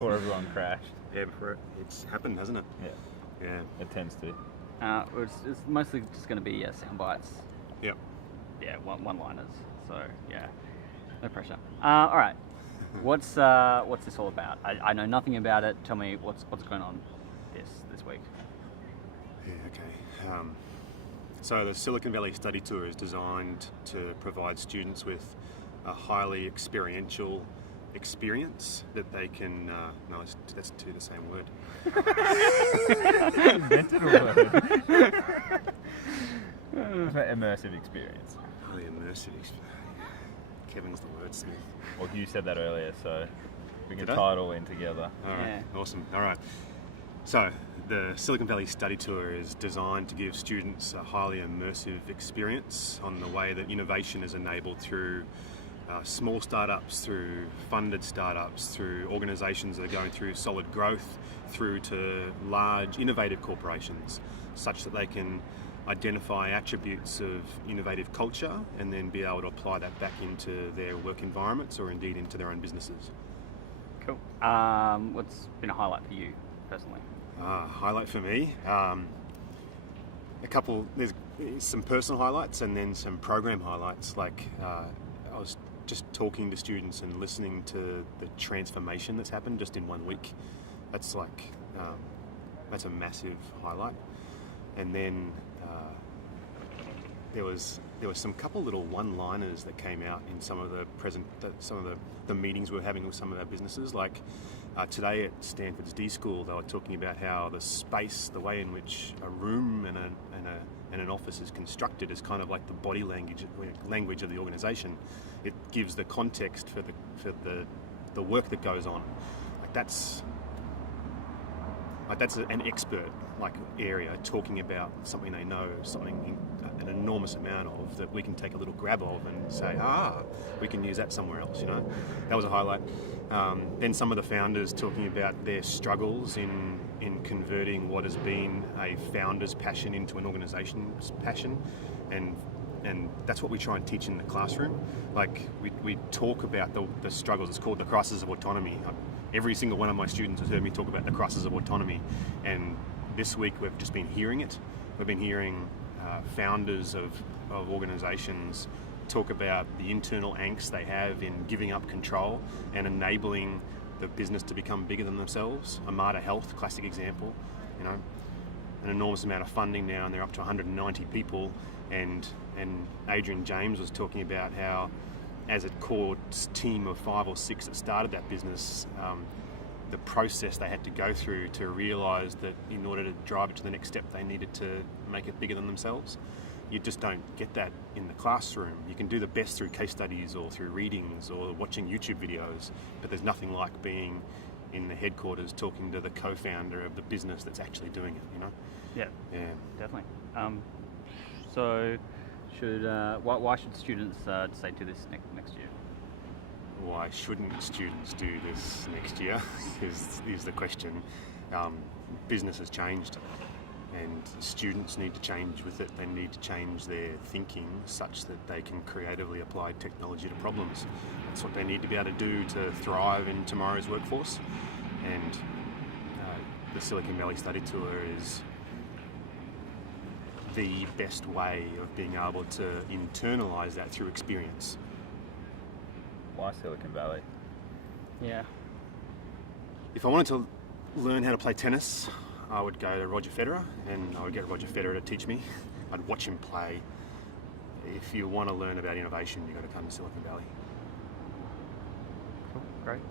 Before everyone crashed. Yeah, before it's happened, hasn't it? Yeah. It tends to. It's mostly just going to be sound bites. Yep. Yeah, one-liners. So yeah, no pressure. All right. What's this all about? I know nothing about it. Tell me what's going on this week. Yeah. Okay. So the Silicon Valley Study Tour is designed to provide students with a highly experiential experience that they can. No, that's two the same word. Invented a word. Immersive experience. Highly immersive experience. Kevin's the wordsmith. Well, you said that earlier, so we can Did I? tie it all in together. All right. Yeah. Awesome. All right. So the Silicon Valley Study Tour is designed to give students a highly immersive experience on the way that innovation is enabled through small startups, through funded startups, through organisations that are going through solid growth, through to large innovative corporations, such that they can identify attributes of innovative culture and then be able to apply that back into their work environments or indeed into their own businesses. Cool. What's been a highlight for you personally? Highlight for me, there's some personal highlights and then some program highlights. Like I was just talking to students and listening to the transformation that's happened just in 1 week. That's like, that's a massive highlight. And then there was some couple little one-liners that came out in some of the meetings we were having with some of our businesses. Like today at Stanford's D School, they were talking about how the space, the way in which a room and an office is constructed, is kind of like the body language of the organisation. It gives the context for the work that goes on. That's an expert area talking about something they know, an enormous amount of, that we can take a little grab of and say, we can use that somewhere else. That was a highlight. Then some of the founders talking about their struggles in converting what has been a founder's passion into an organisation's passion, and that's what we try and teach in the classroom. We talk about the struggles. It's called the crisis of autonomy. Every single one of my students has heard me talk about the crisis of autonomy, and this week we've just been hearing it. We've been hearing founders of organisations talk about the internal angst they have in giving up control and enabling the business to become bigger than themselves. Amada Health, classic example. An enormous amount of funding now, and they're up to 190 people. And Adrian James was talking about how, as a core team of 5 or 6 that started that business, the process they had to go through to realise that in order to drive it to the next step, they needed to make it bigger than themselves. You just don't get that in the classroom. You can do the best through case studies or through readings or watching YouTube videos, but there's nothing like being in the headquarters talking to the co-founder of the business that's actually doing it. Yeah. Yeah. Definitely. So, why should students say do this next year? Why shouldn't students do this next year is the question. Business has changed, and students need to change with it. They need to change their thinking such that they can creatively apply technology to problems. That's what they need to be able to do to thrive in tomorrow's workforce. And the Silicon Valley Study Tour is the best way of being able to internalise that through experience. Why Silicon Valley? Yeah. If I wanted to learn how to play tennis, I would go to Roger Federer, and I would get Roger Federer to teach me. I'd watch him play. If you want to learn about innovation, you've got to come to Silicon Valley. Cool. Great.